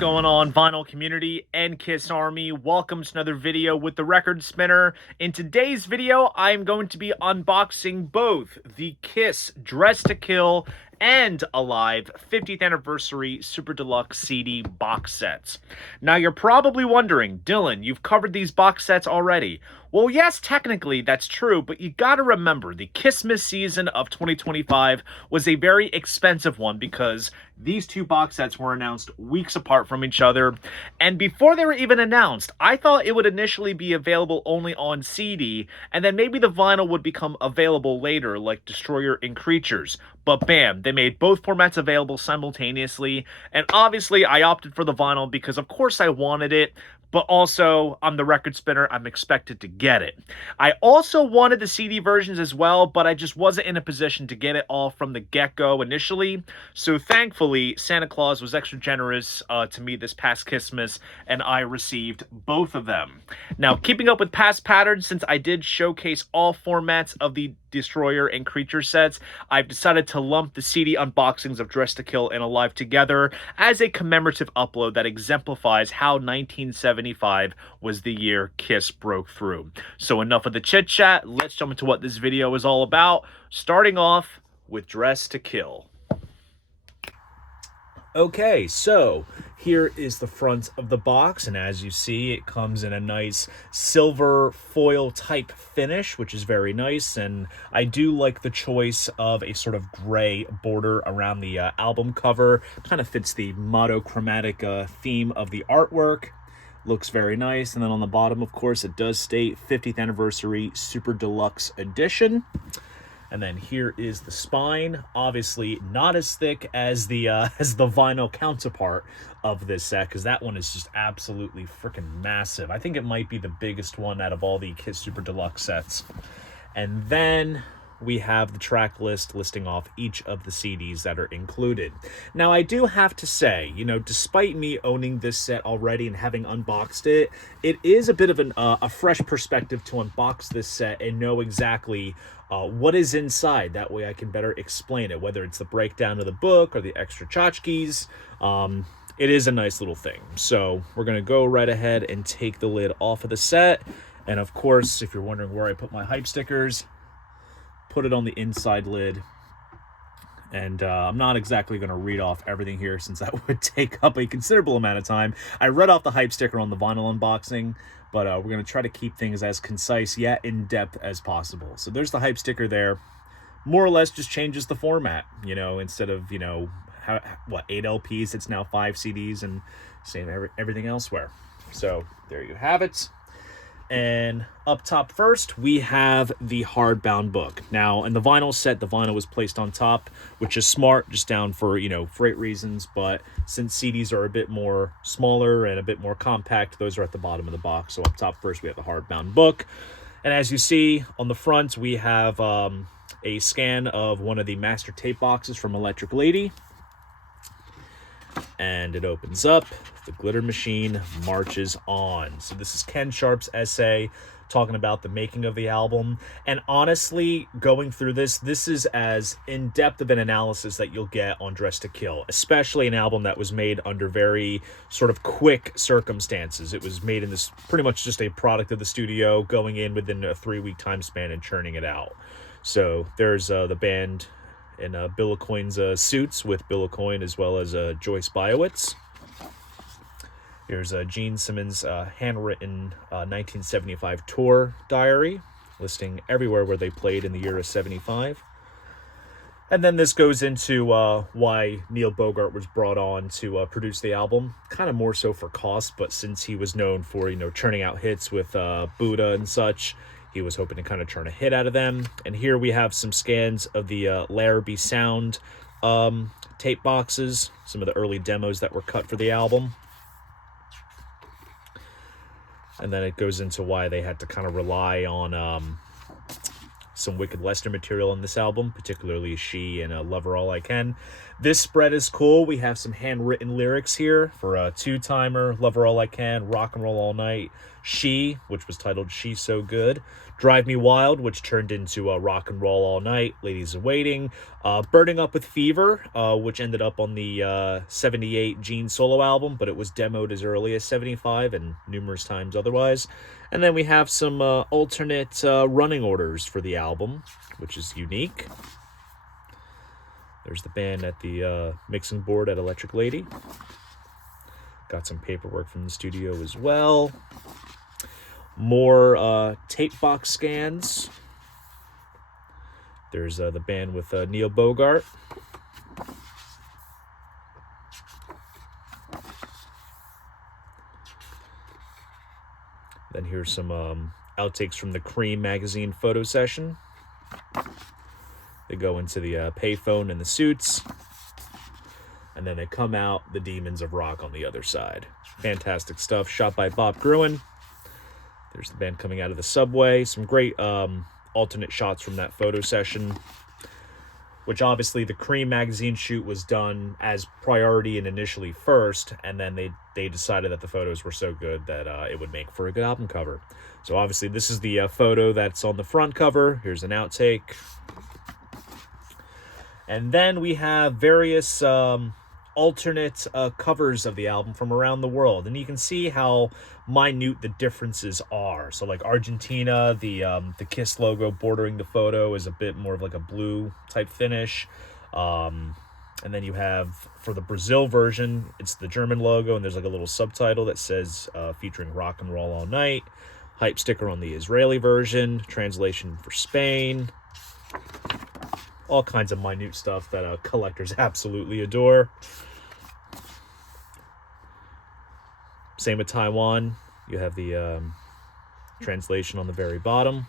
going on, vinyl community and Kiss Army? Welcome to another video with the Record Spinner. In today's video, I'm going to be unboxing both the Kiss Dress to Kill and Alive 50th Anniversary Super Deluxe CD box sets. Now you're probably wondering, Dylan, you've covered these box sets already. Well, yes, technically that's true, but you gotta remember the Kissmas season of 2025 was a very expensive one because these two box sets were announced weeks apart from each other, and before they were even announced, I thought it would initially be available only on CD, and then maybe the vinyl would become available later, like Destroyer and Creatures. But bam, they made both formats available simultaneously, and obviously I opted for the vinyl because of course I wanted it, but also, I'm the Record Spinner, I'm expected to get it. I also wanted the CD versions as well, but I just wasn't in a position to get it all from the get-go initially, so thankfully, Santa Claus was extra generous to me this past Christmas, and I received both of them. Now, keeping up with past patterns, since I did showcase all formats of the Destroyer and Creature sets, I've decided to lump the CD unboxings of Dress to Kill and Alive together as a commemorative upload that exemplifies how 1975 was the year Kiss broke through. So enough of the chit chat, let's jump into what this video is all about, starting off with Dress to Kill. Okay, so here is the front of the box, and as you see, it comes in a nice silver foil type finish, which is very nice, and I do like the choice of a sort of gray border around the album cover. Kind of fits the monochromatic theme of the artwork. Looks very nice, and then on the bottom, of course, it does state 50th Anniversary Super Deluxe Edition. And then here is the spine, obviously not as thick as the vinyl counterpart of this set, because that one is just absolutely freaking massive. I think it might be the biggest one out of all the Kiss Super Deluxe sets. And then we have the track list listing off each of the CDs that are included. Now, I do have to say, you know, despite me owning this set already and having unboxed it, it is a bit of a fresh perspective to unbox this set and know exactly what is inside. That way I can better explain it, whether it's the breakdown of the book or the extra tchotchkes. It is a nice little thing. So we're going to go right ahead and take the lid off of the set. And of course, if you're wondering where I put my hype stickers, put it on the inside lid. And I'm not exactly going to read off everything here since that would take up a considerable amount of time. I read off the hype sticker on the vinyl unboxing, but we're going to try to keep things as concise yet in-depth as possible. So there's the hype sticker there. More or less just changes the format, you know, instead of, you know, 8 LPs, it's now 5 CDs and same everything elsewhere. So there you have it. And up top first, we have the hardbound book. Now, in the vinyl set, the vinyl was placed on top, which is smart, just down for, you know, freight reasons. But since CDs are a bit more smaller and a bit more compact, those are at the bottom of the box. So up top first, we have the hardbound book. And as you see on the front, we have a scan of one of the master tape boxes from Electric Lady. And it opens up. The glitter machine marches on. So this is Ken Sharp's essay talking about the making of the album. And honestly, going through this is as in-depth of an analysis that you'll get on Dress to Kill, especially an album that was made under very sort of quick circumstances. It was made in this pretty much just a product of the studio, going in within a 3-week time span and churning it out. So there's the band in Bill Aucoin's suits with Bill Aucoin as well as Joyce Biowitz. Here's Gene Simmons' handwritten 1975 tour diary, listing everywhere where they played in the year of 75. And then this goes into why Neil Bogart was brought on to produce the album, kind of more so for cost, but since he was known for, you know, churning out hits with Buddha and such, he was hoping to kind of churn a hit out of them. And here we have some scans of the Larrabee Sound tape boxes, some of the early demos that were cut for the album. And then it goes into why they had to kind of rely on some wicked Lester material on this album, particularly She and Lover All I Can. This spread is cool. We have some handwritten lyrics here for a two-timer, Lover All I Can, Rock and Roll All Night, She, which was titled She's So Good, Drive Me Wild, which turned into Rock and Roll All Night, Ladies Are Waiting, Burning Up With Fever, which ended up on the 78 Gene solo album, but it was demoed as early as 75 and numerous times otherwise. And then we have some alternate running orders for the album, which is unique. There's the band at the mixing board at Electric Lady. Got some paperwork from the studio as well. More tape box scans. There's the band with Neil Bogart. Then here's some outtakes from the Cream magazine photo session. They go into the payphone and the suits. And then they come out, the Demons of Rock on the other side. Fantastic stuff, shot by Bob Gruen. There's the band coming out of the subway. Some great alternate shots from that photo session, which obviously the Cream magazine shoot was done as priority and initially first, and then they decided that the photos were so good that it would make for a good album cover. So obviously this is the photo that's on the front cover. Here's an outtake. And then we have various alternate covers of the album from around the world, and you can see how minute the differences are. So like Argentina, the Kiss logo bordering the photo is a bit more of like a blue type finish, and then you have for the Brazil version, it's the German logo, and there's like a little subtitle that says featuring Rock and Roll All Night. Hype sticker on the Israeli version, translation for Spain. All kinds of minute stuff that collectors absolutely adore. Same with Taiwan. You have the translation on the very bottom.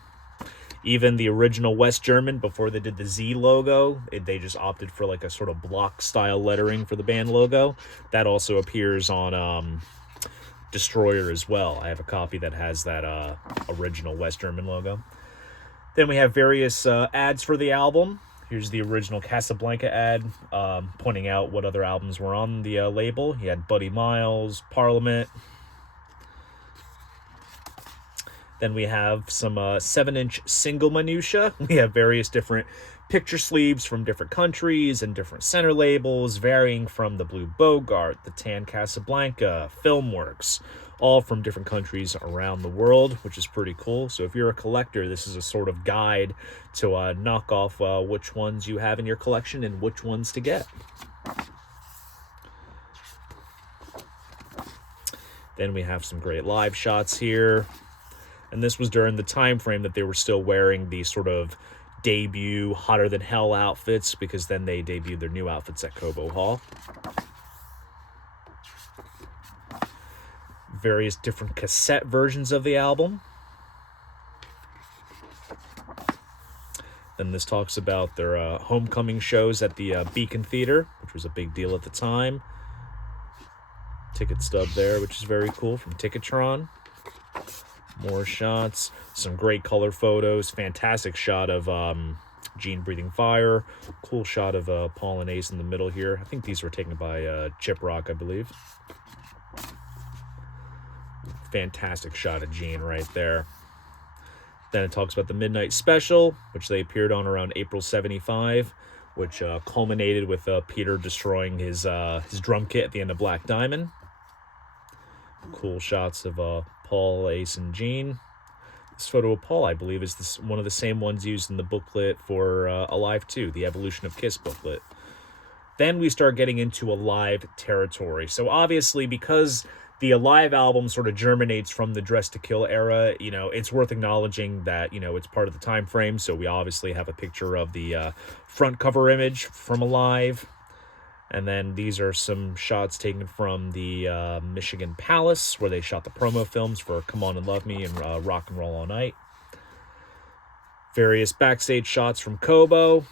Even the original West German, before they did the Z logo, they just opted for like a sort of block style lettering for the band logo. That also appears on Destroyer as well. I have a copy that has that original West German logo. Then we have various ads for the album. Here's the original Casablanca ad, pointing out what other albums were on the label. He had Buddy Miles, Parliament. Then we have some 7-inch single minutia. We have various different picture sleeves from different countries and different center labels, varying from the Blue Bogart, the Tan Casablanca, Filmworks, all from different countries around the world, which is pretty cool. So if you're a collector, this is a sort of guide to knock off which ones you have in your collection and which ones to get. Then we have some great live shots here. And this was during the time frame that they were still wearing the sort of debut hotter than hell outfits, because then they debuted their new outfits at Cobo Hall. Various different cassette versions of the album. Then this talks about their homecoming shows at the Beacon Theater, which was a big deal at the time. Ticket stub there, which is very cool, from Ticketron. More shots, some great color photos, fantastic shot of Gene breathing fire, cool shot of Paul and Ace in the middle here. I think these were taken by Chip Rock, I believe. Fantastic shot of Gene right there. Then it talks about the Midnight Special, which they appeared on around April 75, which culminated with Peter destroying his drum kit at the end of Black Diamond. Cool shots of Paul, Ace, and Gene. This photo of Paul, I believe, is one of the same ones used in the booklet for Alive 2, the Evolution of Kiss booklet. Then we start getting into Alive territory. So obviously, because the Alive album sort of germinates from the Dress to Kill era, you know, it's worth acknowledging that, you know, it's part of the time frame. So we obviously have a picture of the front cover image from Alive. And then these are some shots taken from the Michigan Palace, where they shot the promo films for Come On and Love Me and Rock and Roll All Night. Various backstage shots from Cobo.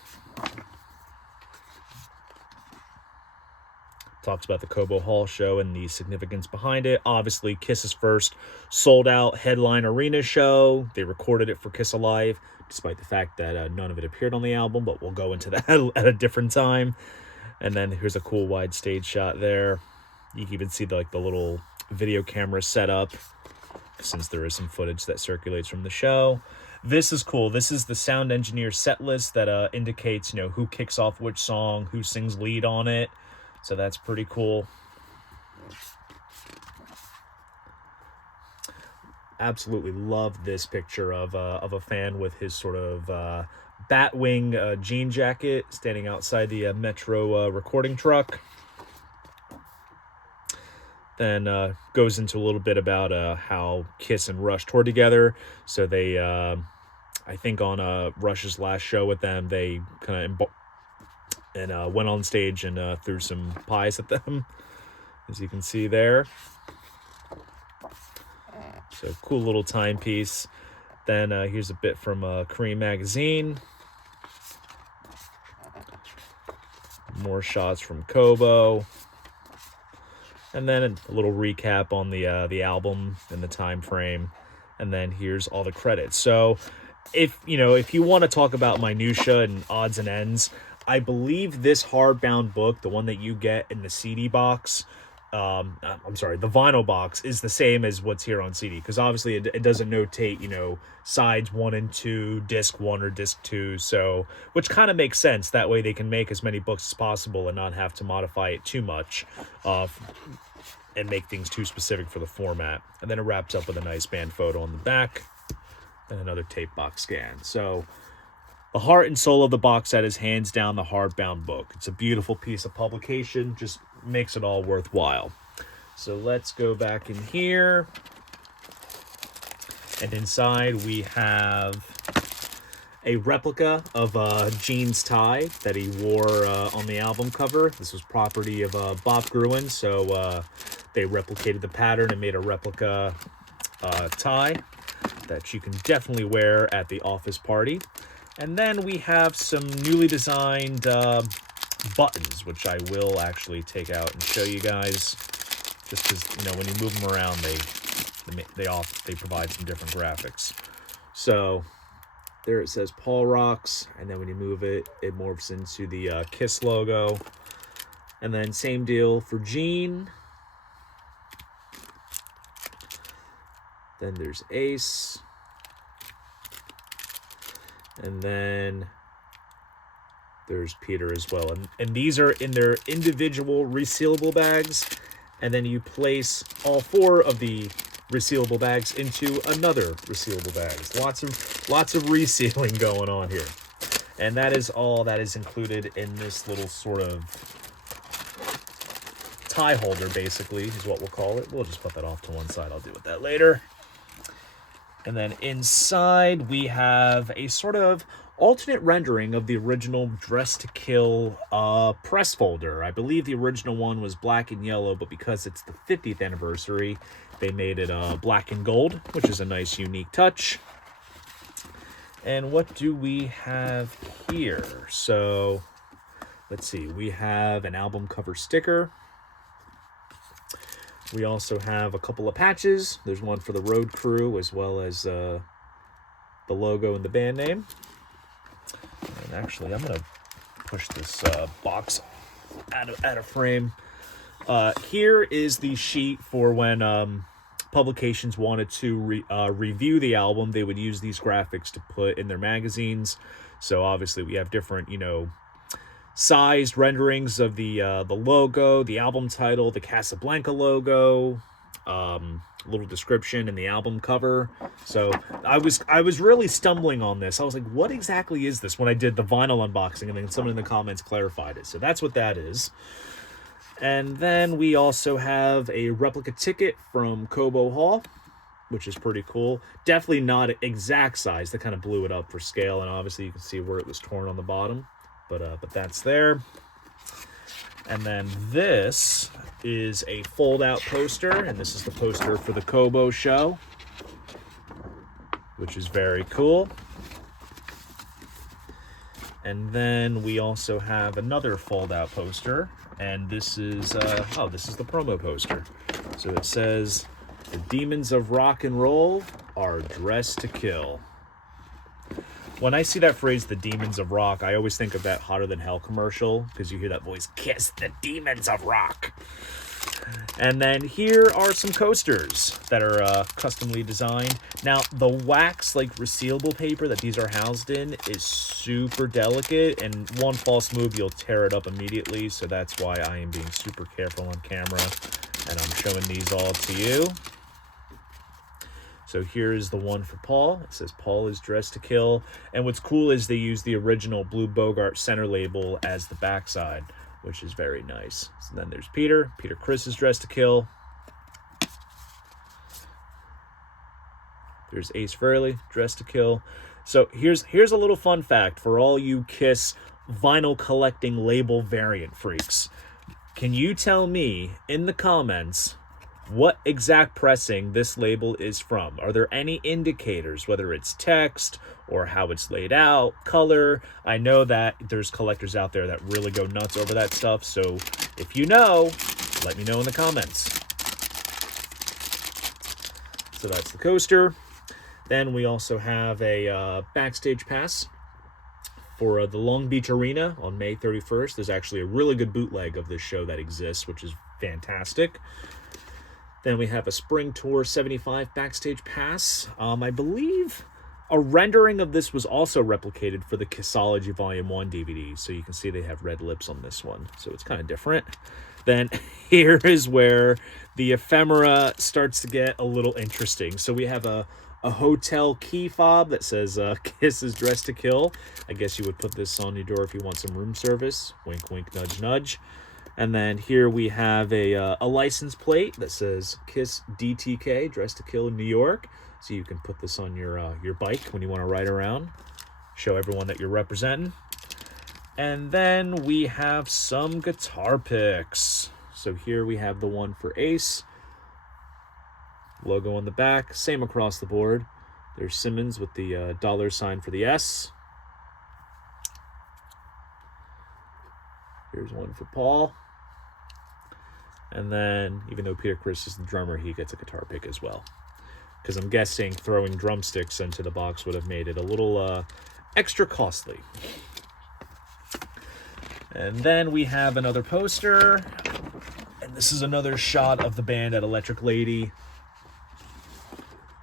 Talks about the Kobo Hall show and the significance behind it. Obviously, Kiss's first sold-out headline arena show. They recorded it for Kiss Alive, despite the fact that none of it appeared on the album, but we'll go into that at a different time. And then here's a cool wide stage shot there. You can even see the little video camera setup, since there is some footage that circulates from the show. This is cool. This is the sound engineer set list that indicates, who kicks off which song, who sings lead on it. So that's pretty cool. Absolutely love this picture of a fan with his sort of Batwing jean jacket standing outside the Metro recording truck. Then goes into a little bit about how Kiss and Rush toured together. So they, I think on Rush's last show with them, they kind of went on stage and threw some pies at them, as you can see there. So cool little timepiece. Then here's a bit from Cream magazine. More shots from Kobo. And then a little recap on the album and the time frame. And then here's all the credits. So if you want to talk about minutia and odds and ends, I believe this hardbound book, the one that you get in the CD box, I'm sorry, the vinyl box, is the same as what's here on CD, because obviously it doesn't notate, sides 1 and 2, disc 1 or disc 2, so, which kind of makes sense. That way they can make as many books as possible and not have to modify it too much, and make things too specific for the format. And then it wraps up with a nice band photo on the back, and another tape box scan. So the heart and soul of the box set is hands down the hardbound book. It's a beautiful piece of publication, just makes it all worthwhile. So let's go back in here. And inside we have a replica of Gene's tie that he wore on the album cover. This was property of Bob Gruen, so they replicated the pattern and made a replica tie that you can definitely wear at the office party. And then we have some newly designed buttons, which I will actually take out and show you guys. Just because, when you move them around, they provide some different graphics. So there it says Paul Rocks, and then when you move it, it morphs into the Kiss logo. And then same deal for Gene. Then there's Ace. And then there's Peter as well. And these are in their individual resealable bags. And then you place all 4 of the resealable bags into another resealable bags. Lots of resealing going on here. And that is all that is included in this little sort of tie holder, basically, is what we'll call it. We'll just put that off to one side. I'll deal with that later. And then inside, we have a sort of alternate rendering of the original Dress to Kill press folder. I believe the original one was black and yellow, but because it's the 50th anniversary, they made it black and gold, which is a nice, unique touch. And what do we have here? So, let's see. We have an album cover sticker. We also have a couple of patches. There's one for the road crew, as well as the logo and the band name. And actually, I'm going to push this box out of frame. Here is the sheet for when publications wanted to review the album. They would use these graphics to put in their magazines. So obviously, we have different, sized renderings of the logo, the album title, the Casablanca logo, little description in the album cover. So I was really stumbling on this. I was like, what exactly is this, when I did the vinyl unboxing, and then someone in the comments clarified it. So that's what that is. And then we also have a replica ticket from Kobo Hall, which is pretty cool. Definitely not exact size. They kind of blew it up for scale, and obviously you can see where it was torn on the bottom. But that's there. And then this is a fold-out poster, and this is the poster for the Kobo show, which is very cool. And then we also have another fold-out poster, and this is, this is the promo poster. So it says, "The demons of rock and roll are dressed to kill." When I see that phrase, "the demons of rock," I always think of that Hotter Than Hell commercial, because you hear that voice, "Kiss the demons of rock." And then here are some coasters that are customly designed. Now, the wax, like, resealable paper that these are housed in is super delicate, and one false move, you'll tear it up immediately, so that's why I am being super careful on camera, and I'm showing these all to you. So here's the one for Paul. It says Paul is dressed to kill, and what's cool is they use the original Blue Bogart center label as the backside, which is very nice. So then there's Peter. Peter Criss is dressed to kill. There's Ace Frehley, dressed to kill. So here's a little fun fact for all you Kiss vinyl collecting label variant freaks. Can you tell me in the comments what exact pressing this label is from? Are there any indicators, whether it's text or how it's laid out, color? I know that there's collectors out there that really go nuts over that stuff, so if you know, let me know in the comments. So that's the coaster. Then we also have a backstage pass for the Long Beach Arena on May 31st. There's actually a really good bootleg of this show that exists, which is fantastic. Then we have a Spring Tour 75 backstage pass. I believe a rendering of this was also replicated for the Kissology Volume 1 DVD. So you can see they have red lips on this one. So it's kind of different. Then here is where the ephemera starts to get a little interesting. So we have a hotel key fob that says Kiss is dressed to kill. I guess you would put this on your door if you want some room service. Wink, wink, nudge, nudge. And then here we have a license plate that says Kiss DTK, dressed to kill in New York. So you can put this on your bike when you want to ride around. Show everyone that you're representing. And then we have some guitar picks. So here we have the one for Ace. Logo on the back, same across the board. There's Simmons with the $sign for the S. Here's one for Paul. And then, even though Peter Criss is the drummer, he gets a guitar pick as well. Because I'm guessing throwing drumsticks into the box would have made it a little extra costly. And then we have another poster. And this is another shot of the band at Electric Lady,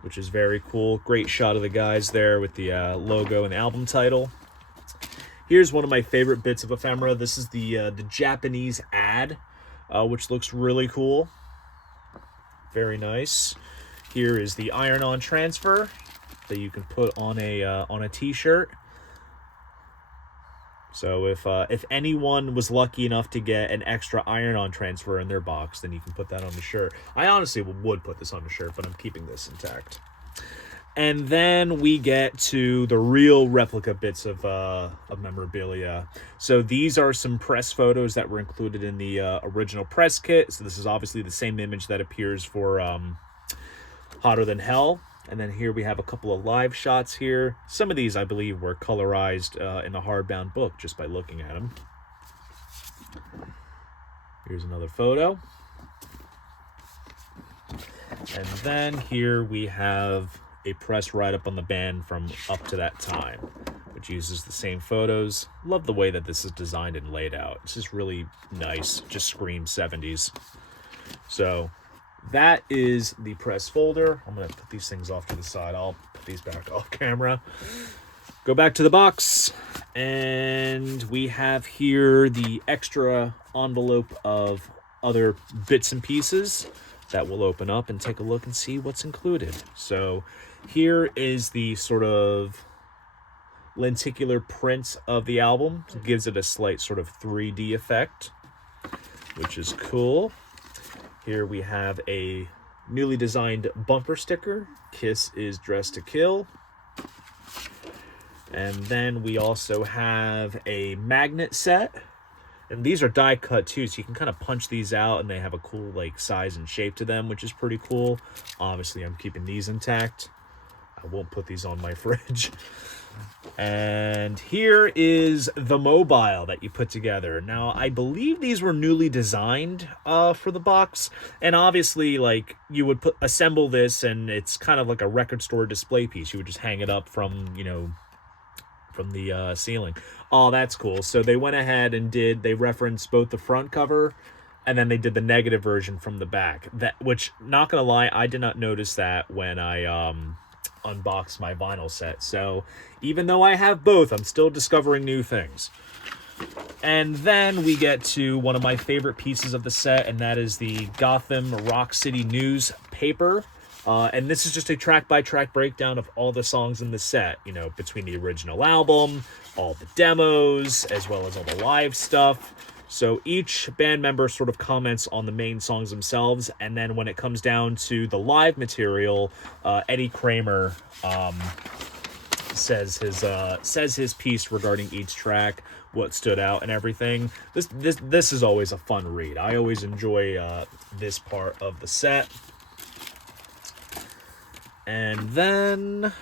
which is very cool. Great shot of the guys there with the logo and album title. Here's one of my favorite bits of ephemera. This is the Japanese ad, which looks really cool. Very nice. Here is the iron-on transfer that you can put on a t-shirt. So if anyone was lucky enough to get an extra iron-on transfer in their box, then you can put that on the shirt. I honestly would put this on the shirt, but I'm keeping this intact. And then we get to the real replica bits of memorabilia. So these are some press photos that were included in the original press kit. So this is obviously the same image that appears for Hotter Than Hell. And then here we have a couple of live shots here. Some of these, I believe, were colorized in a hardbound book just by looking at them. Here's another photo. And then here we have a press write-up on the band from up to that time, which uses the same photos. Love the way that this is designed and laid out. This is really nice. Just screams 70s. So that is the press folder. I'm going to put these things off to the side. I'll put these back off camera. Go back to the box. And we have here the extra envelope of other bits and pieces that we'll open up and take a look and see what's included. So here is the sort of lenticular print of the album. It gives it a slight sort of 3D effect, which is cool. Here we have a newly designed bumper sticker. Kiss is dressed to kill. And then we also have a magnet set. And these are die cut too, so you can kind of punch these out and they have a cool like size and shape to them, which is pretty cool. Obviously, I'm keeping these intact. I won't put these on my fridge. And here is the mobile that you put together. Now, I believe these were newly designed for the box. And obviously, like, you would assemble this, and it's kind of like a record store display piece. You would just hang it up from, you know, from the ceiling. Oh, that's cool. So they went ahead and they referenced both the front cover, and then they did the negative version from the back. Which, not gonna lie, I did not notice that when I unboxed my vinyl set. So even though I have both, I'm still discovering new things. And then we get to one of my favorite pieces of the set, and that is the Gotham Rock City News paper. And this is just a track-by-track breakdown of all the songs in the set, you know, between the original album, all the demos, as well as all the live stuff. So each band member sort of comments on the main songs themselves, and then when it comes down to the live material, Eddie Kramer says his piece regarding each track, what stood out, and everything. This is always a fun read. I always enjoy this part of the set. And then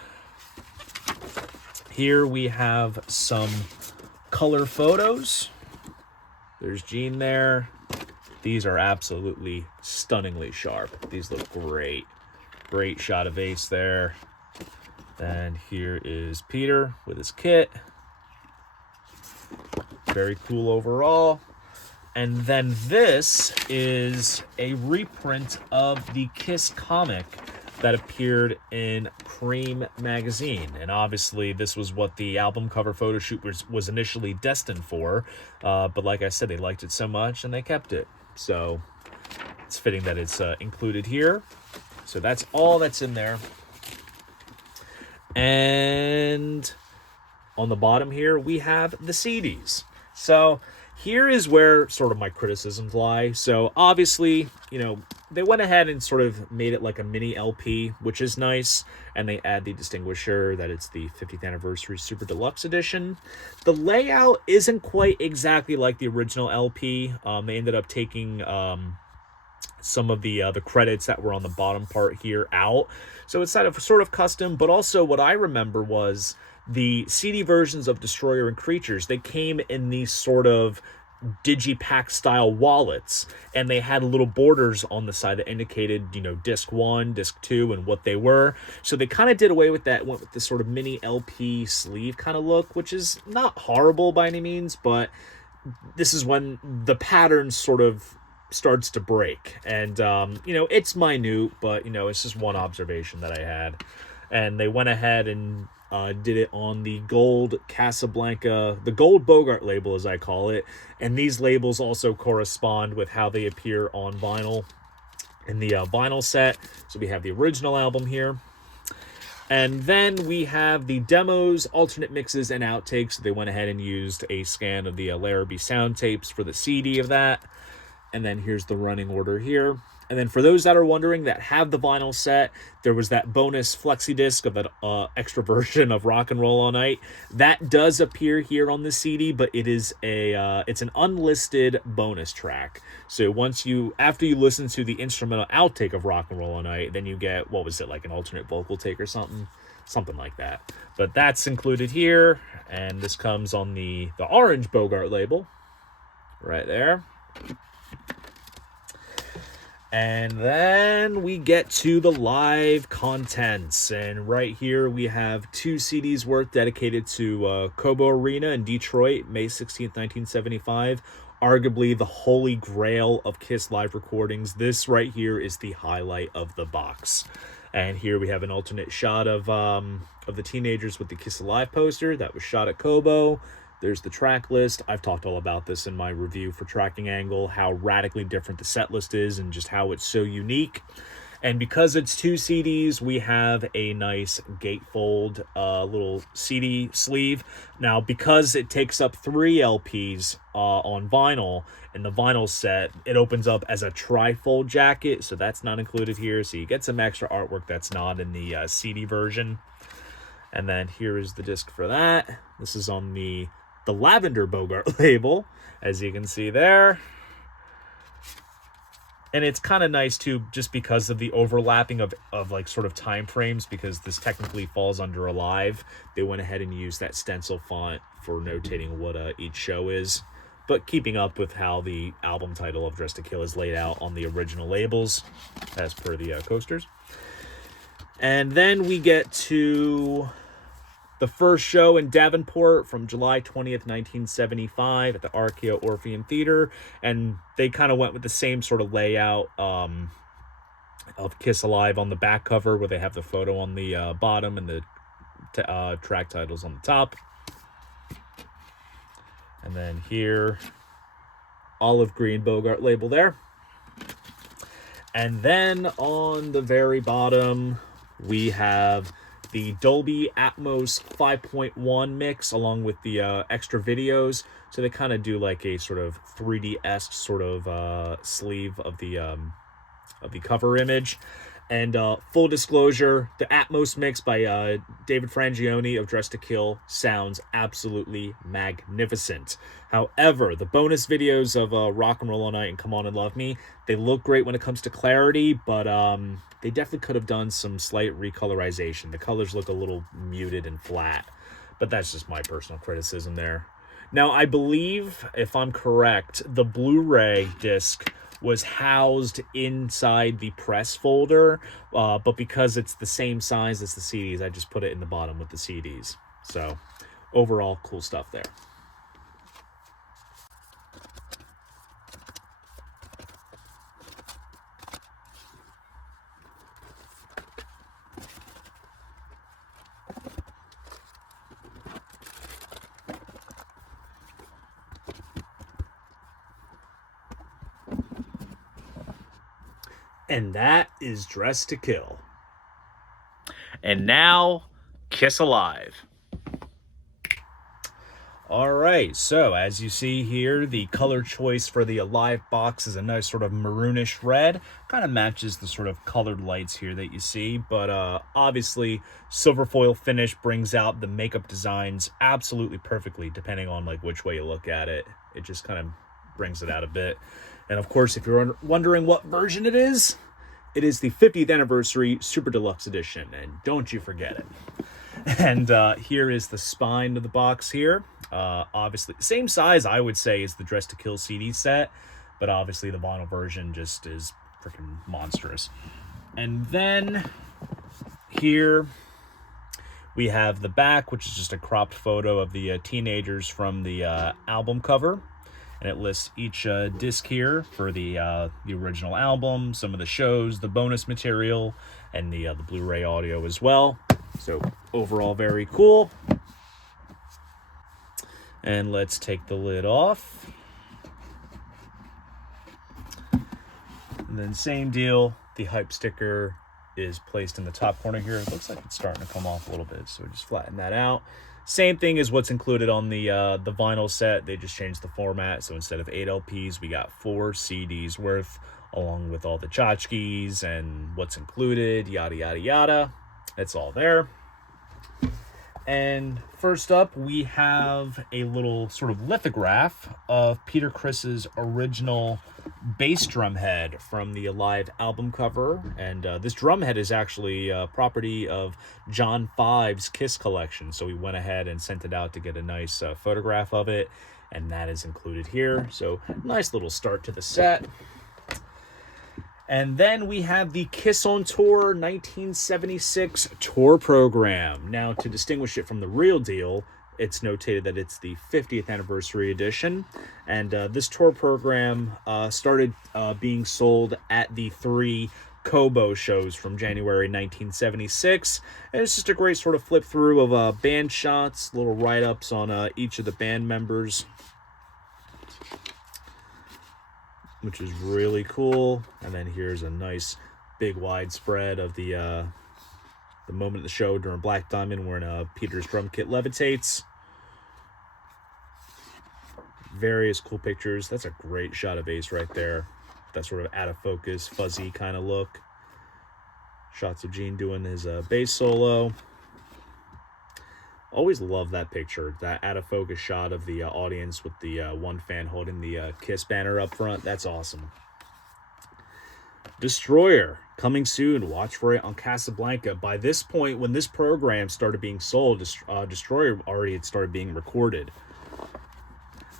here we have some color photos. There's Gene there. These are absolutely stunningly sharp. These look great. Great shot of Ace there. And here is Peter with his kit. Very cool overall. And then this is a reprint of the Kiss comic that appeared in Cream magazine. And obviously this was what the album cover photo shoot was initially destined for. But like I said, they liked it so much and they kept it. So it's fitting that it's included here. So that's all that's in there. And on the bottom here, we have the CDs. So here is where sort of my criticisms lie. So obviously, you know, they went ahead and sort of made it like a mini LP, which is nice. And they add the distinguisher that it's the 50th anniversary Super Deluxe edition. The layout isn't quite exactly like the original LP. They ended up taking some of the credits that were on the bottom part here out. So it's sort of custom, but also what I remember was the CD versions of Destroyer and Creatures. They came in these sort of digipack style wallets, and they had little borders on the side that indicated, you know, disc 1, disc 2, and what they were. So they kind of did away with that, went with this sort of mini LP sleeve kind of look, which is not horrible by any means, but this is when the pattern sort of starts to break. And you know, it's minute, but you know, it's just one observation that I had. And they went ahead and did it on the gold Casablanca, the gold Bogart label, as I call it. And these labels also correspond with how they appear on vinyl in the vinyl set. So we have the original album here. And then we have the demos, alternate mixes, and outtakes. So they went ahead and used a scan of the Larrabee sound tapes for the CD of that. And then here's the running order here. And then for those that are wondering that have the vinyl set, there was that bonus flexi disc of that extra version of Rock and Roll All Night. That does appear here on the CD, but it is it's an unlisted bonus track. So after you listen to the instrumental outtake of Rock and Roll All Night, then you get, what was it, like an alternate vocal take or something like that. But that's included here, and this comes on the orange Bogart label right there. And then we get to the live contents. And right here we have 2 CDs worth dedicated to Cobo Arena in Detroit, May 16th, 1975. Arguably the holy grail of Kiss live recordings. This right here is the highlight of the box. And here we have an alternate shot of the teenagers with the Kiss Alive poster that was shot at Cobo. There's the track list. I've talked all about this in my review for Tracking Angle, how radically different the set list is and just how it's so unique. And because it's 2 CDs, we have a nice gatefold little CD sleeve. Now, because it takes up 3 LPs on vinyl, in the vinyl set, it opens up as a trifold jacket, so that's not included here. So you get some extra artwork that's not in the CD version. And then here is the disc for that. This is on the Lavender Bogart label, as you can see there. And it's kind of nice too, just because of the overlapping of like sort of time frames, because this technically falls under Alive. They went ahead and used that stencil font for notating what each show is, but keeping up with how the album title of Dress to Kill is laid out on the original labels as per the coasters. And then we get to the first show in Davenport from July 20th, 1975 at the Onkyo Orpheum Theater. And they kind of went with the same sort of layout of Kiss Alive on the back cover, where they have the photo on the bottom and the track titles on the top. And then here, olive green Bogart label there. And then on the very bottom, we have the Dolby Atmos 5.1 mix along with the extra videos. So they kind of do like a sort of 3D-esque sort of sleeve of the cover image. And full disclosure, the Atmos mix by David Frangione of Dress to Kill sounds absolutely magnificent. However, the bonus videos of Rock and Roll All Night and Come On and Love Me, they look great when it comes to clarity, but they definitely could have done some slight recolorization. The colors look a little muted and flat, but that's just my personal criticism there. Now, I believe, if I'm correct, the Blu-ray disc was housed inside the press folder, but because it's the same size as the CDs, I just put it in the bottom with the CDs. So, overall, cool stuff there. And that is Dress to Kill. And now, Kiss Alive. All right, so as you see here, the color choice for the Alive box is a nice sort of maroonish red. Kind of matches the sort of colored lights here that you see, but obviously silver foil finish brings out the makeup designs absolutely perfectly, depending on like which way you look at it. It just kind of brings it out a bit. And of course, if you're wondering what version it is the 50th anniversary Super Deluxe edition, and don't you forget it. And here is the spine of the box here. Obviously, same size, I would say, as the Dress to Kill CD set, but obviously the vinyl version just is freaking monstrous. And then here we have the back, which is just a cropped photo of the teenagers from the album cover. And it lists each disc here for the original album, some of the shows, the bonus material, and the Blu-ray audio as well. So overall, very cool. And let's take the lid off. And then same deal, the hype sticker is placed in the top corner here. It looks like it's starting to come off a little bit, so just flatten that out. Same thing as what's included on the vinyl set. They just changed the format, so instead of 8 LPs, we got 4 CDs worth, along with all the tchotchkes and what's included, yada, yada, yada. It's all there. And first up, we have a little sort of lithograph of Peter Criss's original bass drum head from the Alive album cover. And this drum head is actually property of John Five's Kiss collection. So we went ahead and sent it out to get a nice photograph of it. And that is included here. So nice little start to the set. And then we have the Kiss on Tour 1976 tour program. Now, to distinguish it from the real deal, it's notated that it's the 50th anniversary edition. And this tour program started being sold at the 3 Kobo shows from January 1976. And it's just a great sort of flip through of band shots, little write-ups on each of the band members, which is really cool. And then here's a nice big wide spread of the moment of the show during Black Diamond when Peter's drum kit levitates. Various cool pictures. That's a great shot of Ace right there. That sort of out of focus, fuzzy kind of look. Shots of Gene doing his bass solo. Always love that picture, that out of focus shot of the audience with the one fan holding the Kiss banner up front. That's awesome. Destroyer, coming soon. Watch for it on Casablanca. By this point, when this program started being sold, Destroyer already had started being recorded.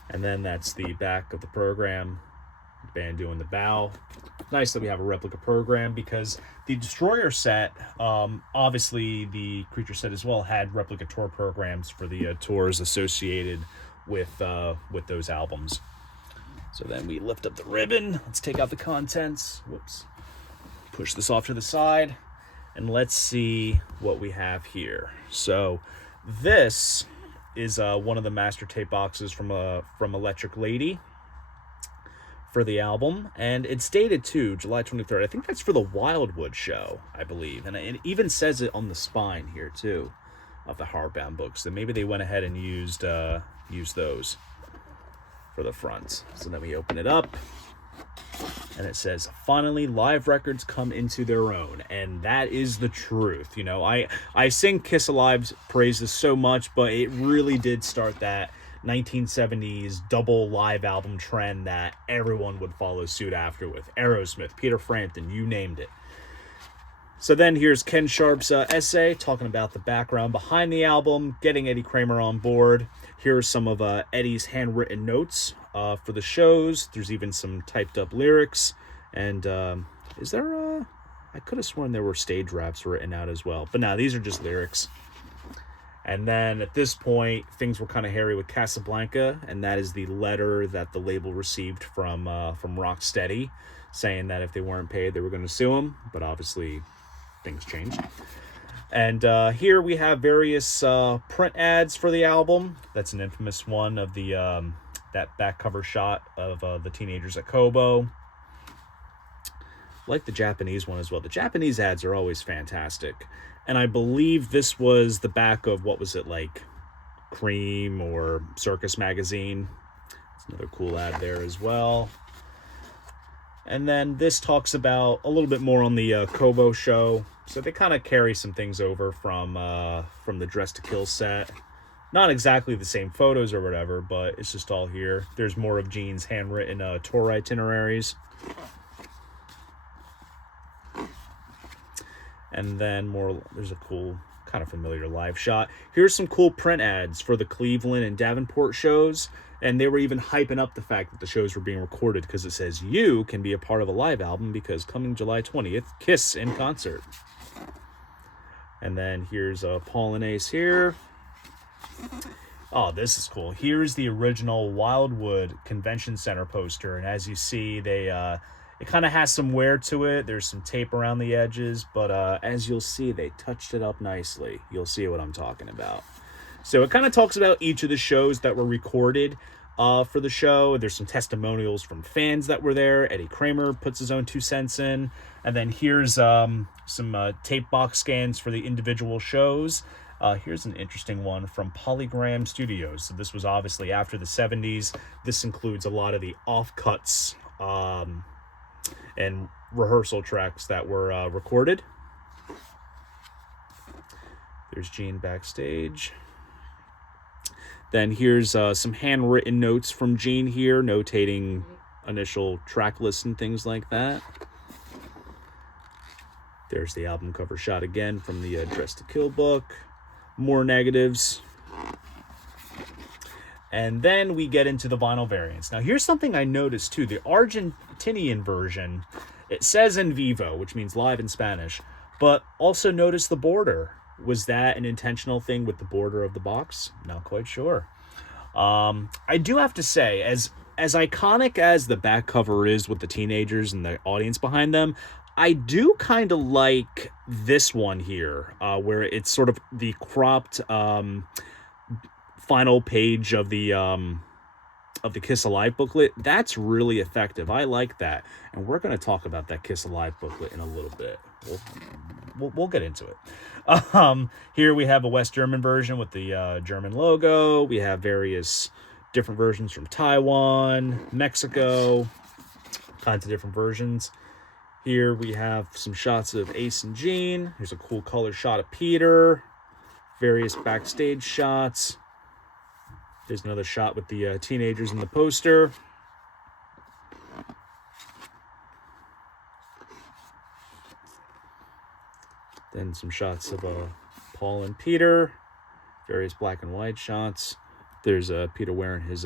And then that's the back of the program. Band doing the bow. Nice that we have a replica program, because the Destroyer set, obviously the Creature set as well, had replica tour programs for the tours associated with those albums. So then we lift up the ribbon. Let's take out the contents. Whoops. Push this off to the side, and let's see what we have here. So this is one of the master tape boxes from Electric Lady for the album, and it's dated to July 23rd. I think that's for the Wildwood show, I believe, and it even says it on the spine here too of the hardbound books. So maybe they went ahead and used those for the front. So then we open it up, and it says, finally, live records come into their own. And that is the truth. You know, I sing Kiss Alive's praises so much, but it really did start that 1970s double live album trend that everyone would follow suit after, with Aerosmith, Peter Frampton, you named it. So then here's Ken Sharp's essay talking about the background behind the album, getting Eddie Kramer on board. Here are some of Eddie's handwritten notes for the shows. There's even some typed up lyrics. And is there I could have sworn there were stage raps written out as well. But no, these are just lyrics. And then at this point, things were kind of hairy with Casablanca, and that is the letter that the label received from Rocksteady, saying that if they weren't paid, they were going to sue them. But obviously, things changed. And here we have various print ads for the album. That's an infamous one of the that back cover shot of the teenagers at Kobo. Like the Japanese one as well. The Japanese ads are always fantastic. And I believe this was the back of, what was it, like Cream or Circus Magazine. It's another cool ad there as well. And then this talks about a little bit more on the Kobo show. So they kind of carry some things over from the Dress to Kill set. Not exactly the same photos or whatever, but it's just all here. There's more of Gene's handwritten tour itineraries. And then more, there's a cool, kind of familiar live shot. Here's some cool print ads for the Cleveland and Davenport shows. And they were even hyping up the fact that the shows were being recorded, because it says you can be a part of a live album, because coming July 20th, Kiss in concert. And then here's Paul and Ace here. Oh, this is cool. Here's the original Wildwood Convention Center poster. And as you see, it kind of has some wear to it. There's some tape around the edges, but as you'll see, they touched it up nicely. You'll see what I'm talking about. So it kind of talks about each of the shows that were recorded for the show. There's some testimonials from fans that were there. Eddie Kramer puts his own 2 cents in. And then here's some tape box scans for the individual shows. Here's an interesting one from Polygram Studios. So this was obviously after the 70s. This includes a lot of the offcuts and rehearsal tracks that were recorded. There's Gene backstage. Then here's some handwritten notes from Gene here, notating initial track lists and things like that. There's the album cover shot again from the Dress to Kill book. More negatives. And then we get into the vinyl variants. Now, here's something I noticed, too. The Argentinian version, it says en vivo, which means live in Spanish. But also notice the border. Was that an intentional thing with the border of the box? Not quite sure. I do have to say, as iconic as the back cover is with the teenagers and the audience behind them, I do kind of like this one here, where it's sort of the cropped final page of the Kiss Alive booklet. That's really effective. I like that, and we're going to talk about that Kiss Alive booklet in a little bit. We'll get into it. Here we have a West German version with the German logo. We have various different versions from Taiwan, Mexico, kinds of different versions. Here we have some shots of Ace and Gene. Here's a cool color shot of Peter. Various backstage shots. There's another shot with the teenagers in the poster. Then some shots of Paul and Peter, various black and white shots. There's Peter wearing his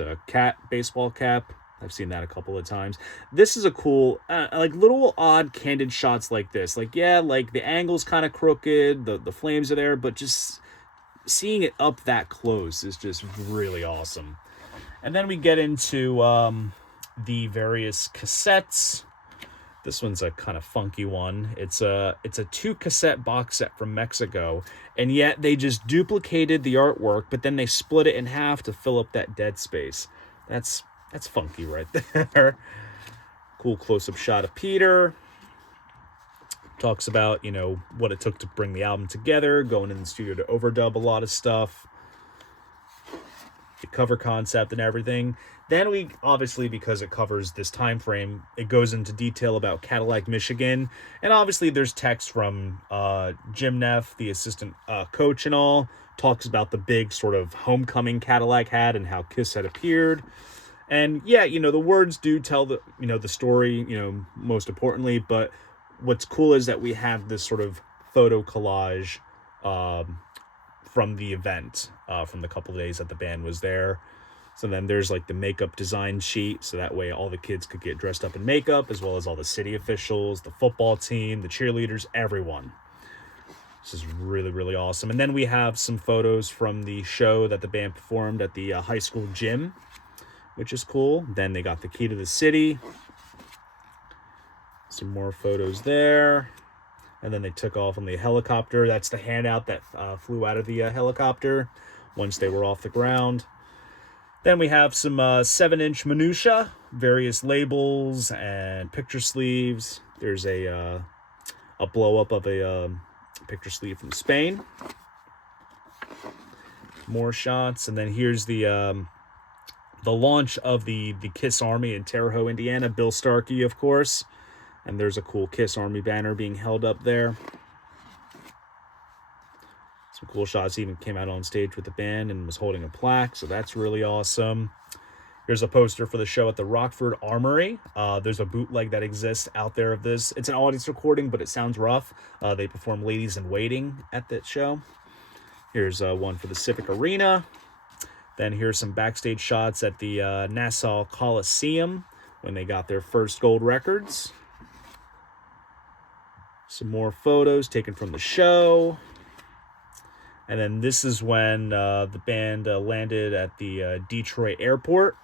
baseball cap. I've seen that a couple of times. This is a cool, like little odd candid shots like this. Like, yeah, like the angle's kind of crooked, the flames are there, but just seeing it up that close is just really awesome. And then we get into the various cassettes. This one's a kind of funky one. It's a 2-cassette box set from Mexico, and yet they just duplicated the artwork, but then they split it in half to fill up that dead space. That's funky right there. Cool close-up shot of Peter. Talks about, you know, what it took to bring the album together, going in the studio to overdub a lot of stuff, the cover concept and everything. Then we, obviously, because it covers this time frame, it goes into detail about Cadillac, Michigan. And obviously there's text from Jim Neff, the assistant coach and all. Talks about the big sort of homecoming Cadillac had and how Kiss had appeared. And yeah, you know, the words do tell the, you know, the story, you know, most importantly. But what's cool is that we have this sort of photo collage from the event, from the couple of days that the band was there. So then there's like the makeup design sheet, so that way all the kids could get dressed up in makeup, as well as all the city officials, the football team, the cheerleaders, everyone. This is really, really awesome. And then we have some photos from the show that the band performed at the high school gym, which is cool. Then they got the key to the city. Some more photos there. And then they took off on the helicopter. That's the handout that flew out of the helicopter once they were off the ground. Then we have some 7-inch minutia, various labels and picture sleeves. There's a blow-up of a picture sleeve from Spain. More shots. And then here's the launch of the Kiss Army in Terre Haute, Indiana. Bill Starkey, of course. And there's a cool Kiss Army banner being held up there. Some cool shots. He even came out on stage with the band and was holding a plaque, so that's really awesome. Here's a poster for the show at the Rockford Armory. There's a bootleg that exists out there of this. It's an audience recording, but it sounds rough. They perform Ladies in Waiting at that show. Here's one for the Civic Arena. Then here's some backstage shots at the Nassau Coliseum when they got their first gold records. Some more photos taken from the show. And then this is when the band landed at the Detroit airport.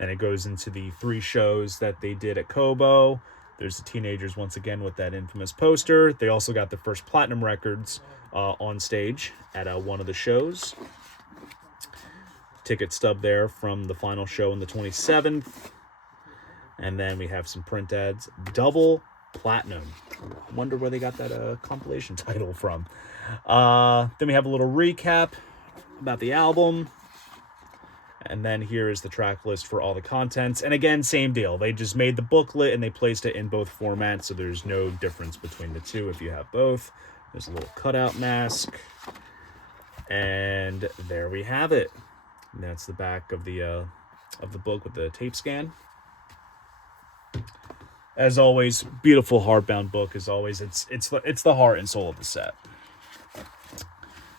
And it goes into the 3 shows that they did at Kobo. There's the teenagers once again with that infamous poster. They also got their first platinum records on stage at one of the shows. Ticket stub there from the final show on the 27th. And then we have some print ads. Double platinum. I wonder where they got that compilation title from. Then we have a little recap about the album. And then here is the track list for all the contents. And again, same deal. They just made the booklet and they placed it in both formats, so there's no difference between the two if you have both. There's a little cutout mask. And there we have it. And that's the back of the book with the tape scan. As always, beautiful hardbound book. As always, it's the heart and soul of the set.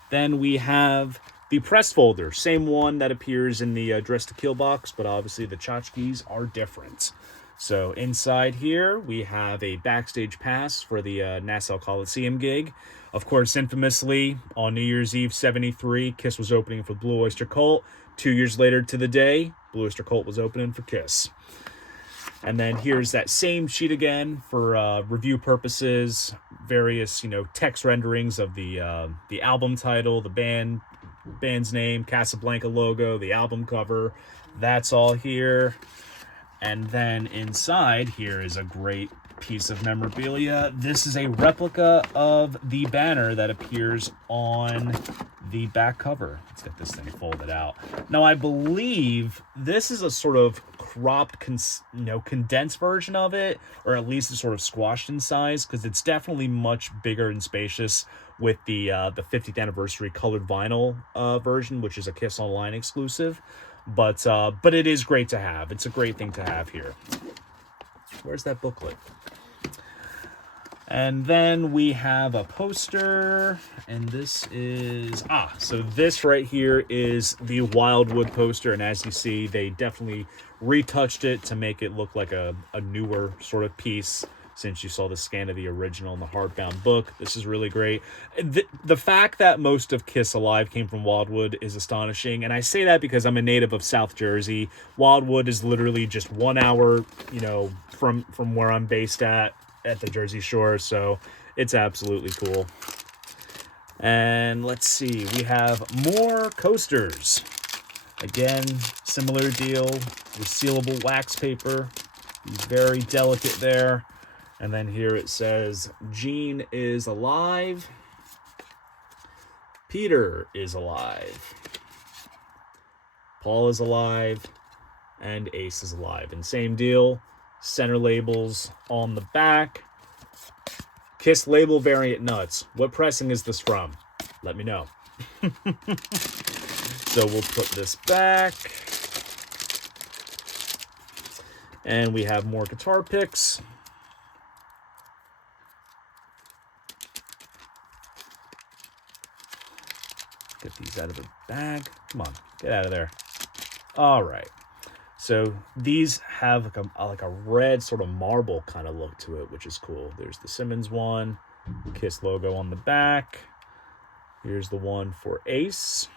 Then we have the press folder, same one that appears in the Dress to Kill box, but obviously the tchotchkes are different. So inside here, we have a backstage pass for the Nassau Coliseum gig. Of course, infamously, on New Year's Eve '73, Kiss was opening for Blue Oyster Cult. 2 years later to the day, Blue Oyster Cult was opening for Kiss. And then here's that same sheet again for review purposes, various, text renderings of the album title, the band's name, Casablanca logo, the album cover. That's all here. And then inside here is a great piece of memorabilia. This is a replica of the banner that appears on the back cover. Let's get this thing folded out. Now, I believe this is a sort of cropped, condensed version of it, or at least it's sort of squashed in size, because it's definitely much bigger and spacious with the 50th anniversary colored vinyl version, which is a Kiss Online exclusive. But it is great to have. It's a great thing to have here. Where's that booklet? And then we have a poster, and this is, so this right here is the Wildwood poster, and as you see, they definitely retouched it to make it look like a newer sort of piece, since you saw the scan of the original in the hardbound book. This is really great. The fact that most of Kiss Alive came from Wildwood is astonishing, and I say that because I'm a native of South Jersey. Wildwood is literally just 1 hour, you know, from where I'm based at the Jersey Shore, so it's absolutely cool. And let's see, we have more coasters. Again, similar deal, resealable wax paper, very delicate there. And then here it says, Gene is alive, Peter is alive, Paul is alive, and Ace is alive. And same deal, center labels on the back. Kiss label variant nuts. What pressing is this from? Let me know. So we'll put this back. And we have more guitar picks. Get these out of the bag. Come on, get out of there. All right. So these have like a red sort of marble kind of look to it, which is cool. There's the Simmons one, Kiss logo on the back. Here's the one for Ace.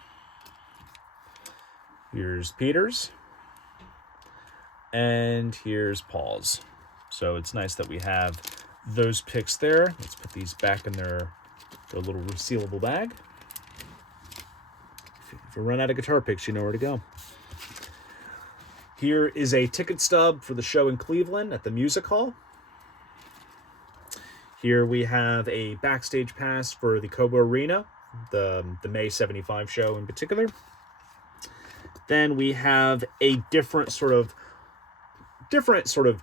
Here's Peter's. And here's Paul's. So it's nice that we have those picks there. Let's put these back in their little resealable bag. If you run out of guitar picks, you know where to go. Here is a ticket stub for the show in Cleveland at the Music Hall. Here we have a backstage pass for the Cobo Arena, the May 75 show in particular. Then we have a different sort of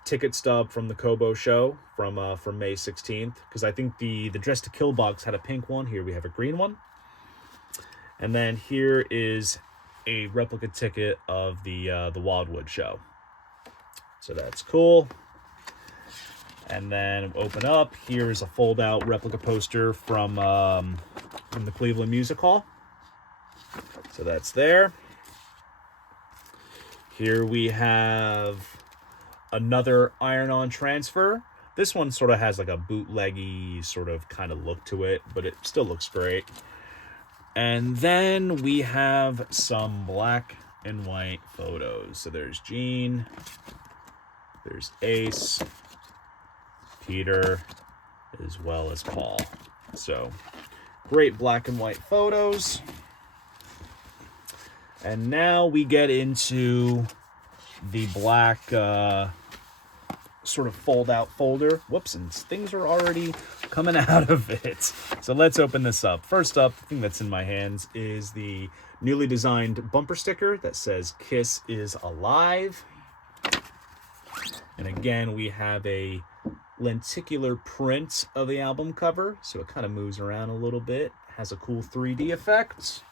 ticket stub from the Cobo show from May 16th, because I think the Dress to Kill box had a pink one. Here we have a green one. And then here is a replica ticket of the Wildwood show. So that's cool. And then open up. Here is a fold-out replica poster from the Cleveland Music Hall. So that's there. Here we have another iron-on transfer. This one sort of has like a bootleggy sort of kind of look to it, but it still looks great. And then we have some black and white photos. So there's Gene, there's Ace, Peter, as well as Paul. So great black and white photos. And now we get into the black sort of fold-out folder. Whoops, and things are already coming out of it. So let's open this up. First up, the thing that's in my hands is the newly designed bumper sticker that says Kiss is alive. And again, we have a lenticular print of the album cover, so it kind of moves around a little bit. Has a cool 3D effect.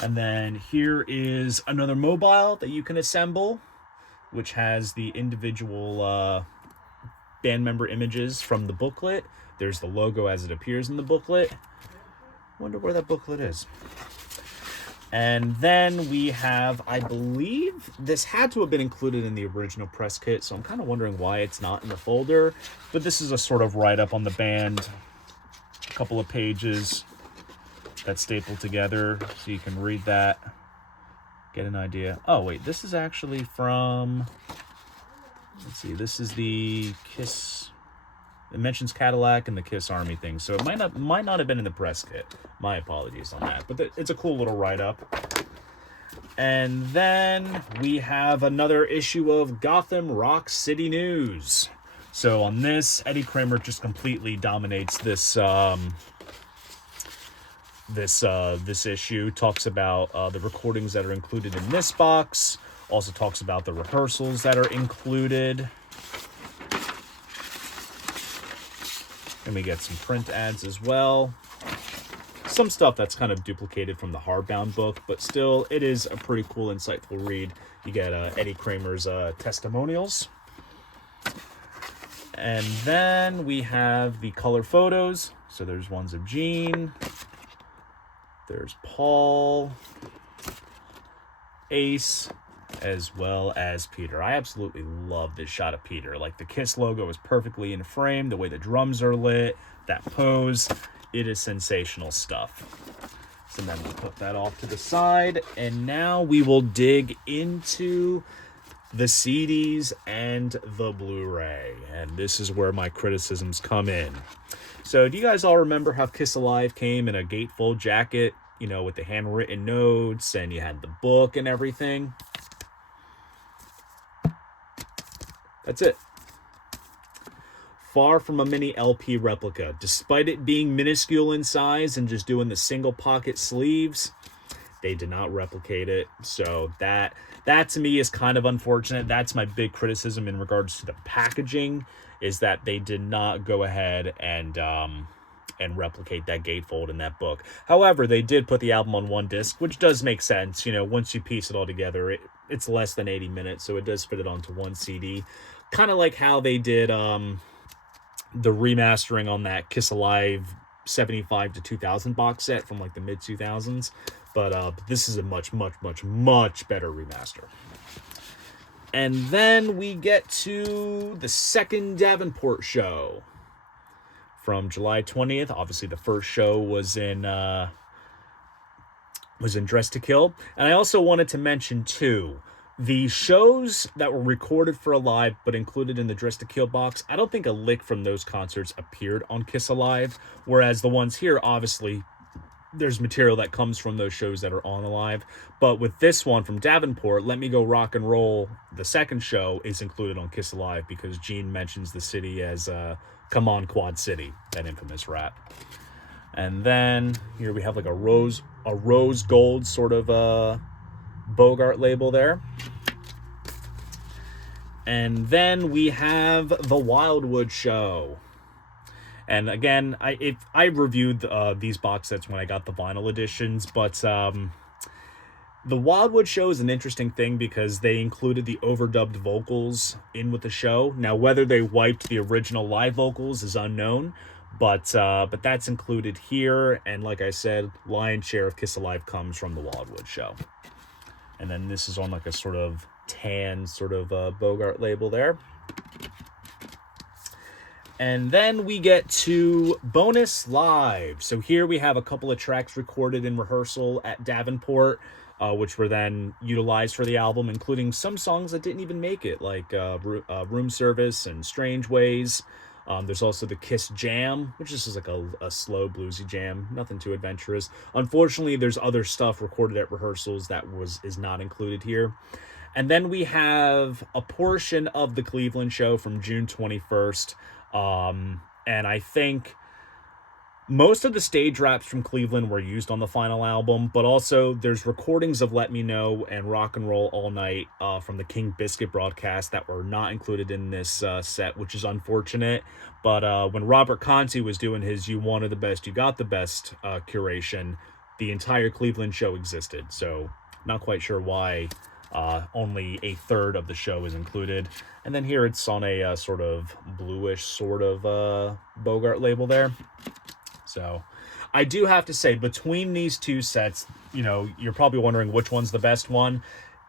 And then here is another mobile that you can assemble, which has the individual band member images from the booklet. There's the logo as it appears in the booklet. Wonder where that booklet is. And then we have, I believe, this had to have been included in the original press kit, so I'm kind of wondering why it's not in the folder. But this is a sort of write-up on the band. A couple of pages that's stapled together, so you can read that. Get an idea. Oh, wait, this is actually from, let's see, this is the Kiss, it mentions Cadillac and the Kiss Army thing, so it might not have been in the press kit. My apologies on that, but it's a cool little write-up. And then we have another issue of Gotham Rock City News. So on this, Eddie Kramer just completely dominates this this issue. Talks about the recordings that are included in this box. Also talks about the rehearsals that are included. And we get some print ads as well. Some stuff that's kind of duplicated from the hardbound book, but still, it is a pretty cool, insightful read. You get Eddie Kramer's testimonials. And then we have the color photos. So there's ones of Gene, there's Paul, Ace, as well as Peter. I absolutely love this shot of Peter. Like, the Kiss logo is perfectly in frame, the way the drums are lit, that pose, it is sensational stuff. So then we'll put that off to the side, and now we will dig into the CDs and the Blu-ray, and this is where my criticisms come in. So do you guys all remember how Kiss Alive came in a gatefold jacket, you know, with the handwritten notes, and you had the book and everything? That's it. Far from a mini LP replica. Despite it being minuscule in size and just doing the single pocket sleeves, they did not replicate it. So that to me is kind of unfortunate. That's my big criticism in regards to the packaging, is that they did not go ahead and replicate that gatefold in that book. However, they did put the album on one disc, which does make sense. You know, once you piece it all together, it's less than 80 minutes, so it does fit it onto one CD. Kind of like how they did the remastering on that Kiss Alive 75 to 2000 box set from like the mid 2000s, but this is a much better remaster. And then we get to the second Davenport show from July 20th. Obviously the first show was in Dress to Kill. And I also wanted to mention too, the shows that were recorded for Alive but included in the Dress to Kill box, I don't think a lick from those concerts appeared on Kiss Alive, whereas the ones here, obviously, there's material that comes from those shows that are on Alive. But with this one from Davenport, Let Me Go Rock and Roll, the second show, is included on Kiss Alive because Gene mentions the city as Come On Quad City, that infamous rap. And then here we have like a rose gold sort of Bogart label there. And then we have the Wildwood show. And again, I reviewed these box sets when I got the vinyl editions, but the Wildwood show is an interesting thing because they included the overdubbed vocals in with the show. Now, whether they wiped the original live vocals is unknown, but that's included here. And like I said, lion's share of Kiss Alive comes from the Wildwood show. And then this is on like a sort of tan sort of Bogart label there. And then we get to Bonus Live. So here we have a couple of tracks recorded in rehearsal at Davenport, which were then utilized for the album, including some songs that didn't even make it, like Room Service and Strange Ways. There's also the Kiss Jam, which is just like a slow bluesy jam, nothing too adventurous. Unfortunately, there's other stuff recorded at rehearsals that is not included here. And then we have a portion of the Cleveland show from June 21st. And I think most of the stage raps from Cleveland were used on the final album, but also there's recordings of Let Me Know and Rock and Roll All Night from the King Biscuit broadcast that were not included in this set, which is unfortunate. But when Robert Conti was doing his You Wanted the Best, You Got the Best curation, the entire Cleveland show existed. So not quite sure why only a third of the show is included. And then here it's on a sort of bluish sort of Bogart label there. So I do have to say, between these two sets, you know, you're probably wondering which one's the best one.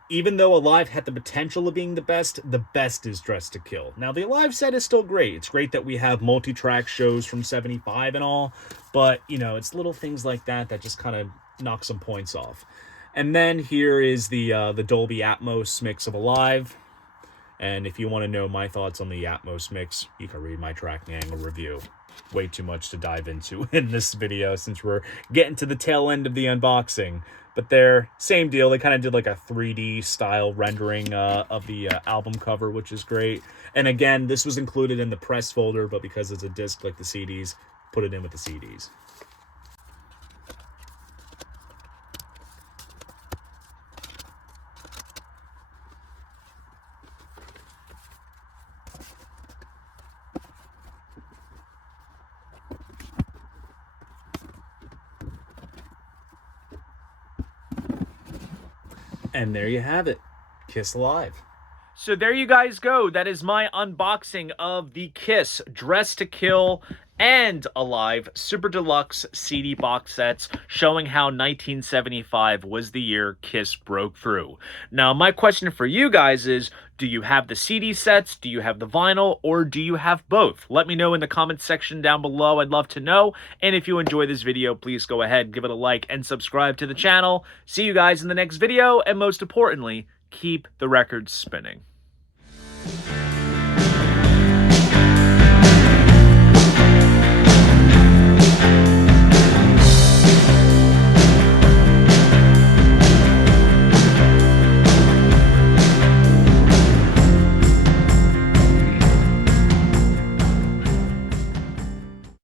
Even though Alive had the potential of being the best is Dress to Kill. Now, the Alive set is still great. It's great that we have multi-track shows from 75 and all, but, you know, it's little things like that that just kind of knock some points off. And then here is the Dolby Atmos mix of Alive. And if you want to know my thoughts on the Atmos mix, you can read my tracking angle review. Way too much to dive into in this video since we're getting to the tail end of the unboxing. But they're same deal. They kind of did like a 3D style rendering of the album cover, which is great. And again, this was included in the press folder, but because it's a disc like the CDs, put it in with the CDs. And there you have it, Kiss Alive. So there you guys go. That is my unboxing of the Kiss Dress to Kill and Alive Super Deluxe CD box sets, showing how 1975 was the year Kiss broke through. Now, my question for you guys is, do you have the CD sets, do you have the vinyl, or do you have both? Let me know in the comments section down below. I'd love to know. And if you enjoy this video, please go ahead, give it a like, and subscribe to the channel. See you guys in the next video, and most importantly, keep the records spinning.